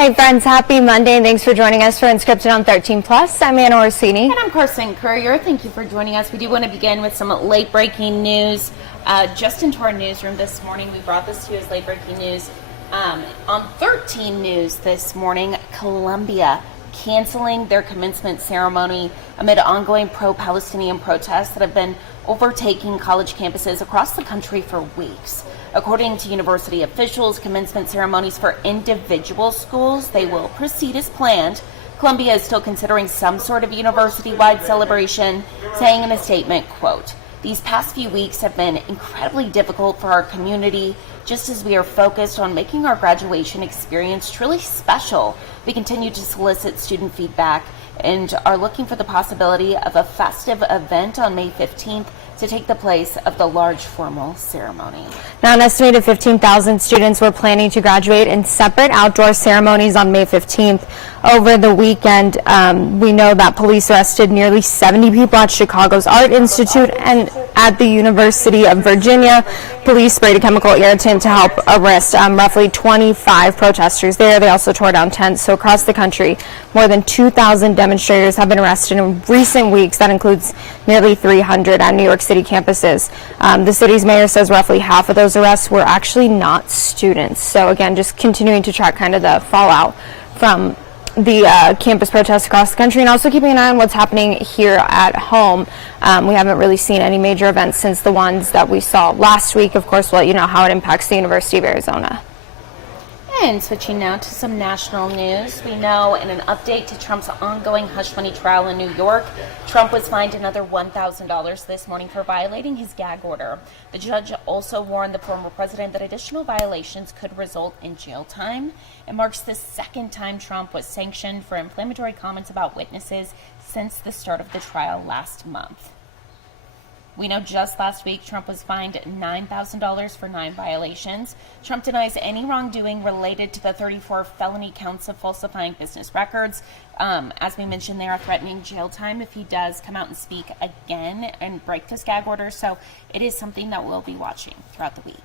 Hey friends, happy Monday and thanks for joining us for Unscripted on 13 Plus. I'm Anna Orsini. And I'm Carson Courier. Thank you for joining us. We do want to begin with some late breaking news. Just into our newsroom this morning, we brought this to you as late breaking news. On 13 News this morning, Columbia canceling their commencement ceremony amid ongoing pro-Palestinian protests that have been overtaking college campuses across the country for weeks. According to university officials, commencement ceremonies for individual schools, they will proceed as planned. Columbia is still considering some sort of university-wide celebration, saying in a statement, quote, "These past few weeks have been incredibly difficult for our community. Just as we are focused on making our graduation experience truly special, we continue to solicit student feedback and are looking for the possibility of a festive event on May 15th to take the place of the large formal ceremony." Now, an estimated 15,000 students were planning to graduate in separate outdoor ceremonies on May 15th. Over the weekend, we know that police arrested nearly 70 people at Chicago's Art Institute and at the University of Virginia. Police sprayed a chemical irritant to help arrest roughly 25 protesters there. They also tore down tents. So across the country, more than 2,000 demonstrators have been arrested in recent weeks. That includes nearly 300 at New York City campuses. The city's mayor says roughly half of those arrests were actually not students. So again, just continuing to track kind of the fallout from the campus protests across the country, and also keeping an eye on what's happening here at home. We haven't really seen any major events since the ones that we saw last week. Of course, we'll let you know how it impacts the University of Arizona. And switching now to some national news, we know in an update to Trump's ongoing hush money trial in New York, Trump was fined another $1,000 this morning for violating his gag order. The judge also warned the former president that additional violations could result in jail time. It marks the second time Trump was sanctioned for inflammatory comments about witnesses since the start of the trial last month. We know just last week Trump was fined $9,000 for 9 violations. Trump denies any wrongdoing related to the 34 felony counts of falsifying business records. As we mentioned, they are threatening jail time if he does come out and speak again and break this gag order. So it is something that we'll be watching throughout the week.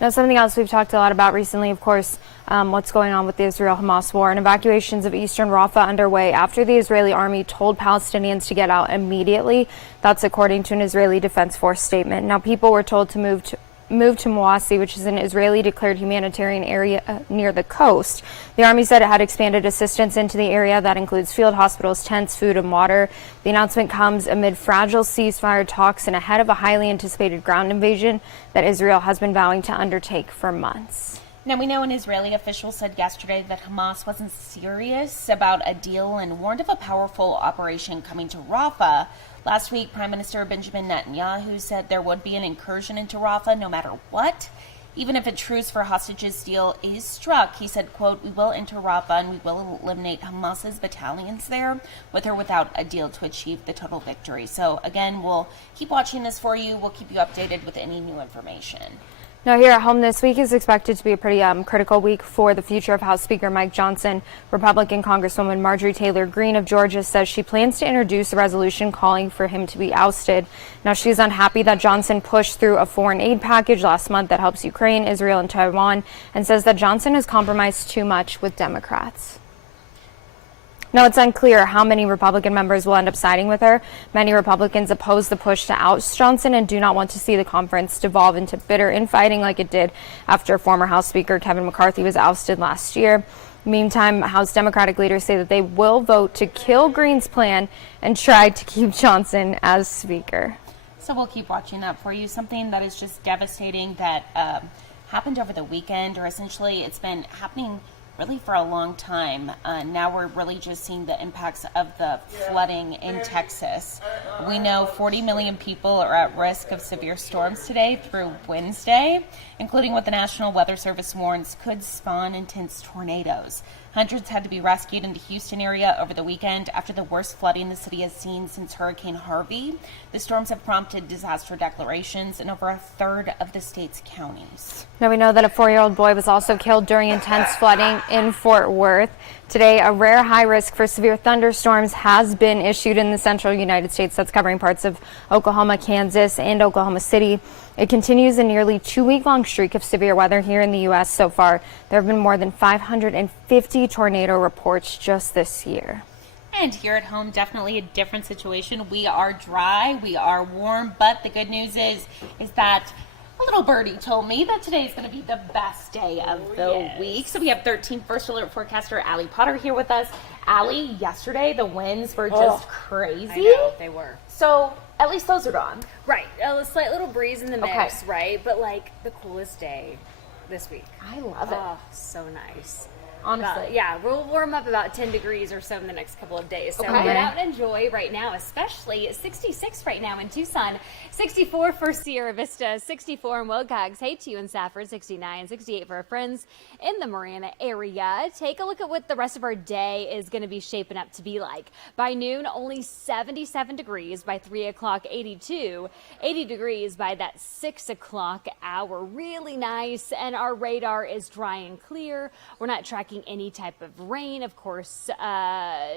Now, something else we've talked a lot about recently, of course, what's going on with the Israel-Hamas war, and evacuations of eastern Rafah underway after the Israeli army told Palestinians to get out immediately. That's according to an Israeli Defense Force statement. Now, people were told to move to Mawasi, which is an Israeli-declared humanitarian area near the coast. The army said it had expanded assistance into the area that includes field hospitals, tents, food, and water. The announcement comes amid fragile ceasefire talks and ahead of a highly anticipated ground invasion that Israel has been vowing to undertake for months. Now, we know an Israeli official said yesterday that Hamas wasn't serious about a deal and warned of a powerful operation coming to Rafah. Last week, Prime Minister Benjamin Netanyahu said there would be an incursion into Rafah no matter what. Even if a truce for hostages deal is struck, he said, quote, "We will enter Rafah and we will eliminate Hamas's battalions there, with or without a deal to achieve the total victory." So again, we'll keep watching this for you. We'll keep you updated with any new information. Now, here at home this week is expected to be a pretty critical week for the future of House Speaker Mike Johnson. Republican Congresswoman Marjorie Taylor Greene of Georgia says she plans to introduce a resolution calling for him to be ousted. Now, she's unhappy that Johnson pushed through a foreign aid package last month that helps Ukraine, Israel, and Taiwan, and says that Johnson has compromised too much with Democrats. Now, it's unclear how many Republican members will end up siding with her. Many Republicans oppose the push to oust Johnson and do not want to see the conference devolve into bitter infighting like it did after former House Speaker Kevin McCarthy was ousted last year. Meantime, House Democratic leaders say that they will vote to kill Greene's plan and try to keep Johnson as Speaker. So we'll keep watching that for you. Something that is just devastating that happened over the weekend, or essentially it's been happening really for a long time. Now we're really just seeing the impacts of the flooding in Texas. We know 40 million people are at risk of severe storms today through Wednesday, including what the National Weather Service warns could spawn intense tornadoes. Hundreds had to be rescued in the Houston area over the weekend after the worst flooding the city has seen since Hurricane Harvey. The storms have prompted disaster declarations in over a third of the state's counties. Now, we know that a 4-year-old boy was also killed during intense flooding in Fort Worth. Today, a rare high risk for severe thunderstorms has been issued in the central United States. That's covering parts of Oklahoma, Kansas, and Oklahoma City. It continues a nearly 2-week-long streak of severe weather here in the U.S. so far. There have been more than 550 tornado reports just this year. And here at home, definitely a different situation. We are dry, we are warm, but the good news is that a little birdie told me that today is going to be the best day of the week. So we have 13 First Alert forecaster Allie Potter here with us. Allie, yesterday the winds were just crazy. I know, they were. So at least those are gone. Right, a slight little breeze in the mix, Okay. right? But like the coolest day this week. I love it. Oh, so nice. Honestly. Yeah, we'll warm up about 10 degrees or so in the next couple of days. So Okay. get out and enjoy right now, especially 66 right now in Tucson, 64 for Sierra Vista, 64 in Wilcox, hey to you in Safford, 69, 68 for our friends in the Marana area. Take a look at what the rest of our day is going to be shaping up to be like. By noon, only 77 degrees. By 3 o'clock, 82, 80 degrees by that 6 o'clock hour. Really nice, and our radar is dry and clear. We're not tracking any type of rain, of course,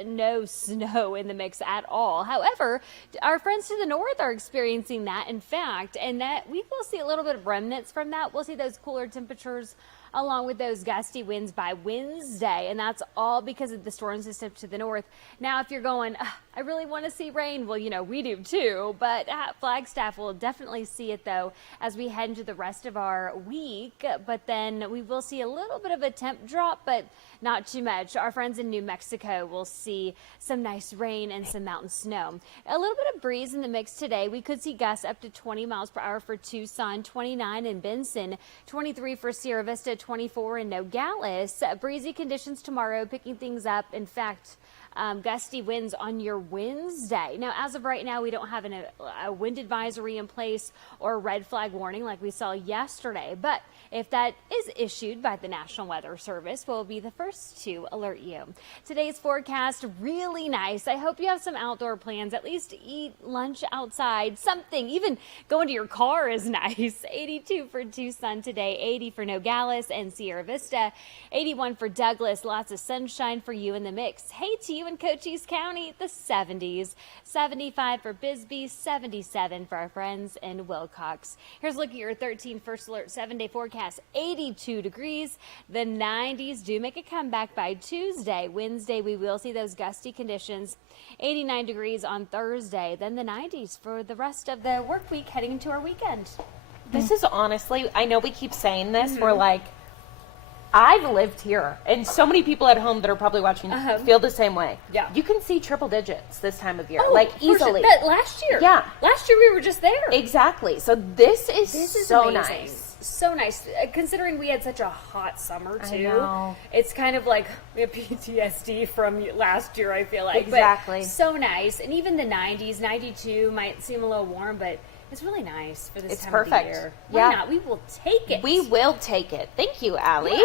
no snow in the mix at all. However, our friends to the north are experiencing that, in fact, and that we will see a little bit of remnants from that. We'll see those cooler temperatures along with those gusty winds by Wednesday, and that's all because of the storm system to the north. Now, if you're going, I really want to see rain, well, you know, we do too, but Flagstaff will definitely see it, though, as we head into the rest of our week, but then we will see a little bit of a temp drop, but not too much. Our friends in New Mexico will see some nice rain and some mountain snow. A little bit of breeze in the mix today. We could see gusts up to 20 miles per hour for Tucson, 29 in Benson, 23 for Sierra Vista, 24 in Nogales. Breezy conditions tomorrow, picking things up. In fact, gusty winds on your Wednesday. Now, as of right now, we don't have a wind advisory in place or a red flag warning like we saw yesterday. But if that is issued by the National Weather Service, we'll be the first to alert you. Today's forecast, really nice. I hope you have some outdoor plans. At least eat lunch outside, something. Even going to your car is nice. 82 for Tucson today, 80 for Nogales and Sierra Vista, 81 for Douglas. Lots of sunshine for you in the mix. Hey to you in Cochise County, the 70s, 75 for Bisbee, 77 for our friends in Wilcox. Here's a look at your 13 First Alert 7-day forecast. 82 degrees. The 90s do make a comeback by Tuesday. Wednesday, we will see those gusty conditions. 89 degrees on Thursday. Then the 90s for the rest of the work week heading into our weekend. This is honestly, I know we keep saying this, we're like, I've lived here, and so many people at home that are probably watching feel the same way. Yeah. You can see triple digits this time of year, Oh, like for sure. easily. But last year. Yeah. Last year we were just there. Exactly. So this is so amazing. nice. So nice. Considering we had such a hot summer, too. I know. It's kind of like we have PTSD from last year, I feel like. Exactly. But so nice. And even the 90s, 92 might seem a little warm, but it's really nice for this It's time perfect. of the year. Why Yeah. not? We will take it. We will take it. Thank you, Allie.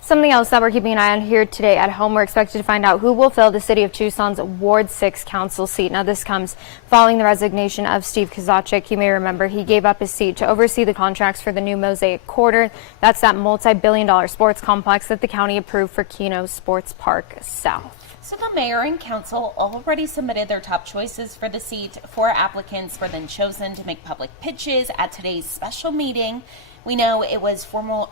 Something else that we're keeping an eye on here today at home, we're expected to find out who will fill the city of Tucson's Ward 6 council seat. Now, this comes following the resignation of Steve Kozachik. You may remember he gave up his seat to oversee the contracts for the new Mosaic Quarter. That's that multi-billion-dollar sports complex that the county approved for Keno Sports Park South. So the mayor and council already submitted their top choices for the seat. 4 applicants were then chosen to make public pitches at today's special meeting. We know it was former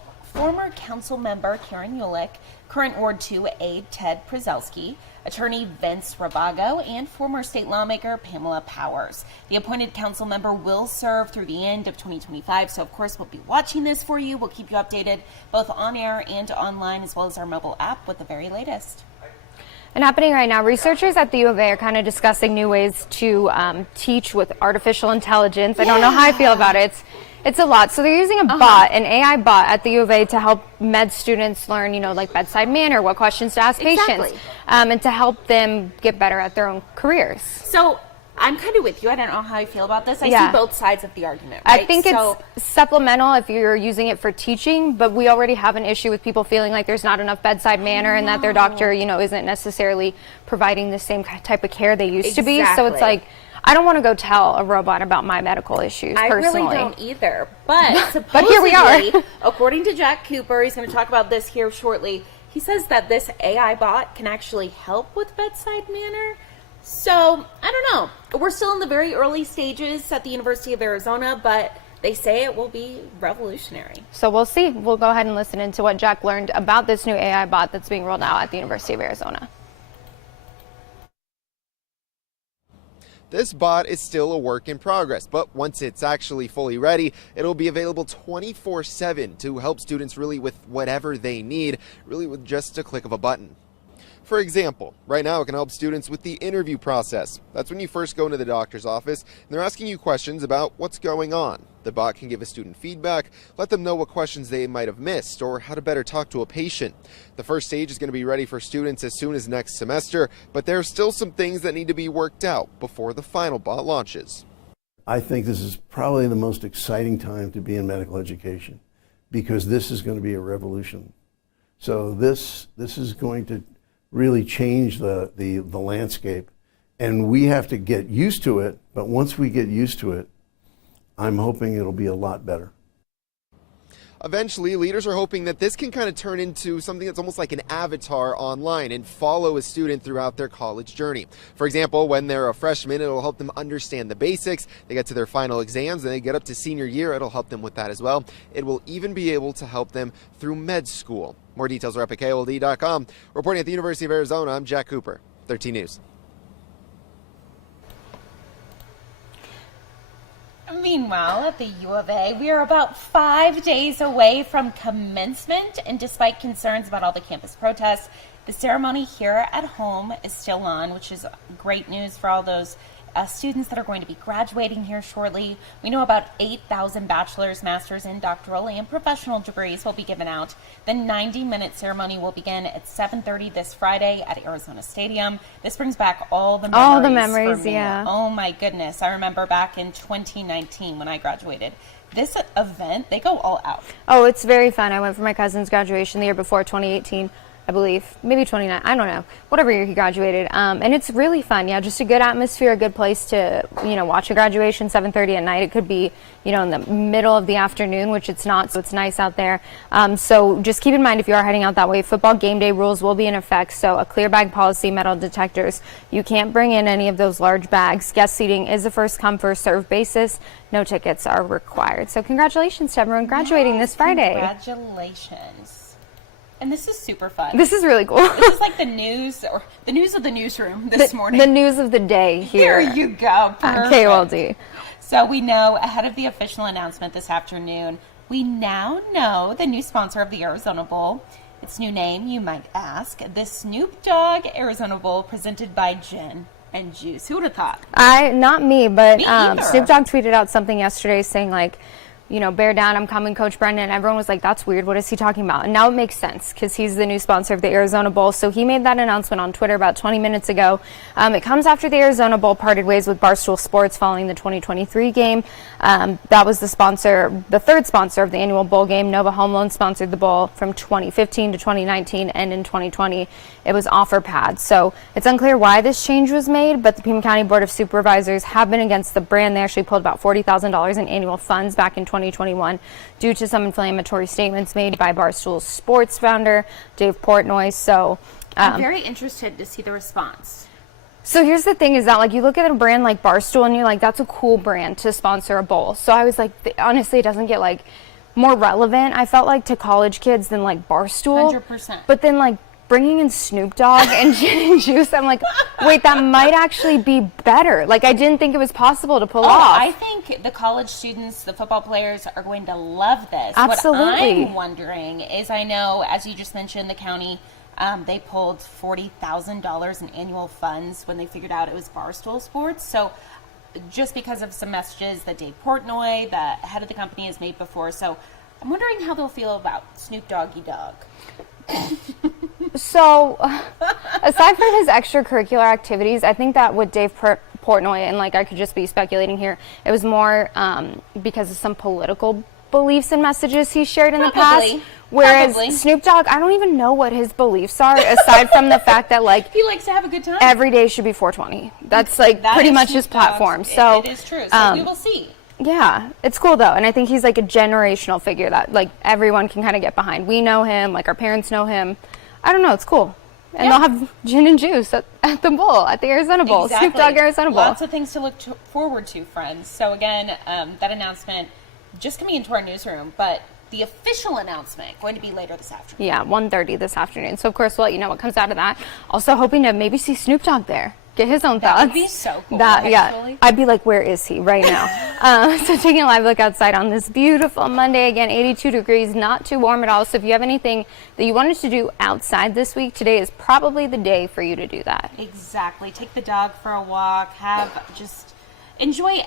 council member Karen Ulick, current Ward 2 aide Ted Przelski, attorney Vince Rabago, and former state lawmaker Pamela Powers. The appointed council member will serve through the end of 2025, so of course we'll be watching this for you. We'll keep you updated both on air and online, as well as our mobile app with the very latest. And happening right now, researchers at the U of A are kind of discussing new ways to teach with artificial intelligence. I don't know how I feel about it. It's a lot. So they're using a bot, an AI bot at the U of A to help med students learn, like bedside manner, what questions to ask patients, and to help them get better at their own careers. So I'm kind of with you. I don't know how I feel about this. I Yeah. see both sides of the argument, right? I think it's supplemental if you're using it for teaching, but we already have an issue with people feeling like there's not enough bedside manner and that their doctor, isn't necessarily providing the same type of care they used to be. So it's Exactly. like, I don't want to go tell a robot about my medical issues personally. I really don't either. But But here we are. supposedly, according to Jack Cooper, he's going to talk about this here shortly, he says that this AI bot can actually help with bedside manner. So, I don't know. We're still in the very early stages at the University of Arizona, but they say it will be revolutionary. So we'll see. We'll go ahead and listen into what Jack learned about this new AI bot that's being rolled out at the University of Arizona. This bot is still a work in progress, but once it's actually fully ready, it'll be available 24/7 to help students really with whatever they need, really with just a click of a button. For example, right now it can help students with the interview process. That's when you first go into the doctor's office and they're asking you questions about what's going on. The bot can give a student feedback, let them know what questions they might have missed or how to better talk to a patient. The first stage is going to be ready for students as soon as next semester, but there are still some things that need to be worked out before the final bot launches. I think this is probably the most exciting time to be in medical education because this is going to be a revolution. So this is going to really change the landscape, and we have to get used to it, but once we get used to it, I'm hoping it'll be a lot better. Eventually, leaders are hoping that this can kind of turn into something that's almost like an avatar online and follow a student throughout their college journey. For example, when they're a freshman, it'll help them understand the basics. They get to their final exams and they get up to senior year, it'll help them with that as well. It will even be able to help them through med school. More details are up at KOLD.com. Reporting at the University of Arizona, I'm Jack Cooper, 13 News. Meanwhile, at the U of A, we are about 5 days away from commencement, and despite concerns about all the campus protests, the ceremony here at home is still on, which is great news for all those students that are going to be graduating here shortly. We know about 8,000 bachelor's, master's, and doctoral and professional degrees will be given out. The 90-minute ceremony will begin at 7:30 this Friday at Arizona Stadium. This brings back all the memories. All the memories, for me. yeah. Oh my goodness. I remember back in 2019 when I graduated. This event, they go all out. Oh, it's very fun. I went for my cousin's graduation the year before, 2018. I believe, maybe 29, I don't know, whatever year he graduated. And it's really fun. Yeah, just a good atmosphere, a good place to, watch a graduation, 7:30 at night. It could be, in the middle of the afternoon, which it's not, so it's nice out there. So just keep in mind if you are heading out that way, football game day rules will be in effect. So a clear bag policy, metal detectors. You can't bring in any of those large bags. Guest seating is a first come, first served basis. No tickets are required. So congratulations to everyone graduating this Friday. Congratulations. And this is super fun. This is really cool. This is like the news or the news of the newsroom this morning. The news of the day here. There you go. At KOLD. So we know ahead of the official announcement this afternoon, we now know the new sponsor of the Arizona Bowl. Its new name, you might ask, the Snoop Dogg Arizona Bowl presented by Gin and Juice. Who would have thought? Not me, but Me either. Snoop Dogg tweeted out something yesterday saying like, bear down, I'm coming, Coach Brendan. Everyone was like, that's weird. What is he talking about? And now it makes sense because he's the new sponsor of the Arizona Bowl. So he made that announcement on Twitter about 20 minutes ago. It comes after the Arizona Bowl parted ways with Barstool Sports following the 2023 game. That was the third sponsor of the annual bowl game. Nova Home Loan sponsored the bowl from 2015 to 2019, and in 2020 it was OfferPad. So it's unclear why this change was made, but the Pima County Board of Supervisors have been against the brand. They actually pulled about $40,000 in annual funds back in 2021 due to some inflammatory statements made by Barstool Sports founder Dave Portnoy. So I'm very interested to see the response. So here's the thing is that like you look at a brand like Barstool and you're like, that's a cool brand to sponsor a bowl. So I was like, honestly, it doesn't get like more relevant, I felt like, to college kids than like Barstool. 100%. But then like bringing in Snoop Dogg and Gin and Juice, I'm like, wait, that might actually be better. Like, I didn't think it was possible to pull off. I think the college students, the football players, are going to love this. Absolutely. What I'm wondering is, I know, as you just mentioned, the county, they pulled $40,000 in annual funds when they figured out it was Barstool Sports. So just because of some messages that Dave Portnoy, the head of the company, has made before. So I'm wondering how they'll feel about Snoop Doggy Dogg. So, aside from his extracurricular activities, I think that with Dave Portnoy, and like I could just be speculating here, it was more because of some political beliefs and messages he shared in the past. Whereas Snoop Dogg, I don't even know what his beliefs are, aside from the fact that like he likes to have a good time. Every day should be 420. That's like pretty much his platform. So it is true. So we will see. Yeah, it's cool though, and I think he's like a generational figure that like everyone can kind of get behind. We know him, like our parents know him. I don't know, it's cool. And they'll have gin and juice at the bowl, at the Arizona Bowl, Snoop Dogg Arizona Bowl. Lots of things to look forward to, friends. So again, that announcement just coming into our newsroom, but the official announcement going to be later this afternoon. Yeah, 1:30 this afternoon. So of course we'll let you know what comes out of that. Also hoping to maybe see Snoop Dogg there. Get his own thoughts. That would be so cool. Yeah, I'd be like, where is he right now? So taking a live look outside on this beautiful Monday, again, 82 degrees, not too warm at all. So if you have anything that you wanted to do outside this week, today is probably the day for you to do that. Exactly. Take the dog for a walk. Just enjoy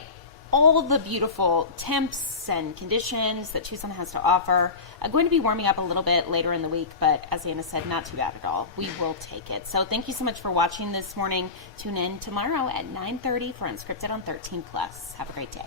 all the beautiful temps and conditions that Tucson has to offer. Going to be warming up a little bit later in the week, but as Anna said, not too bad at all. We will take it. So thank you so much for watching this morning. Tune in tomorrow at 9:30 for Unscripted on 13 Plus. Have a great day.